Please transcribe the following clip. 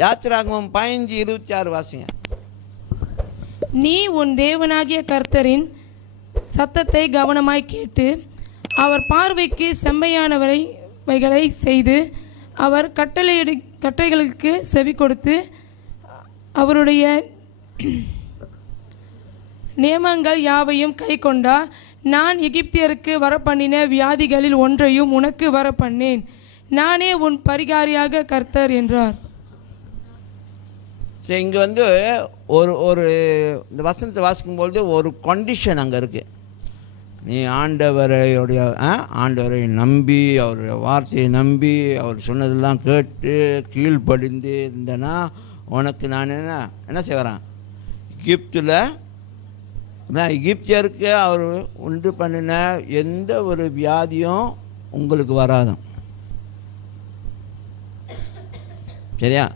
யாத்திராகமம் 15:26 வாசிங்க. நீ உன் தேவனாகிய கர்த்தரின் சத்தத்தை கவனமாய் கேட்டு அவர் பார்வைக்கு செம்மையானவைகளை செய்து அவர் கட்டளைகளுக்கு செவி கொடுத்து அவருடைய நியமங்கள் யாவையும் கை கொண்டா நான் எகிப்தியருக்கு வரப்பண்ணின வியாதிகளில் ஒன்றையும் உனக்கு வரப்பண்ணேன். நானே உன் பரிகாரியாக கர்த்தர் என்றார். சரி, இங்கே வந்து ஒரு இந்த வசனத்தை வாசிக்கும்பொழுது ஒரு கண்டிஷன் அங்கே இருக்குது. நீ ஆண்டவரை நம்பி அவருடைய வார்த்தையை நம்பி அவர் சொன்னதெல்லாம் கேட்டு கீழ்ப்படிந்து இருந்தேன்னா உனக்கு நான் என்ன செய்வேன், எகிப்தியருக்கு அவர் உண்டு பண்ணின எந்த ஒரு வியாதியும் உங்களுக்கு வராது. சரியா?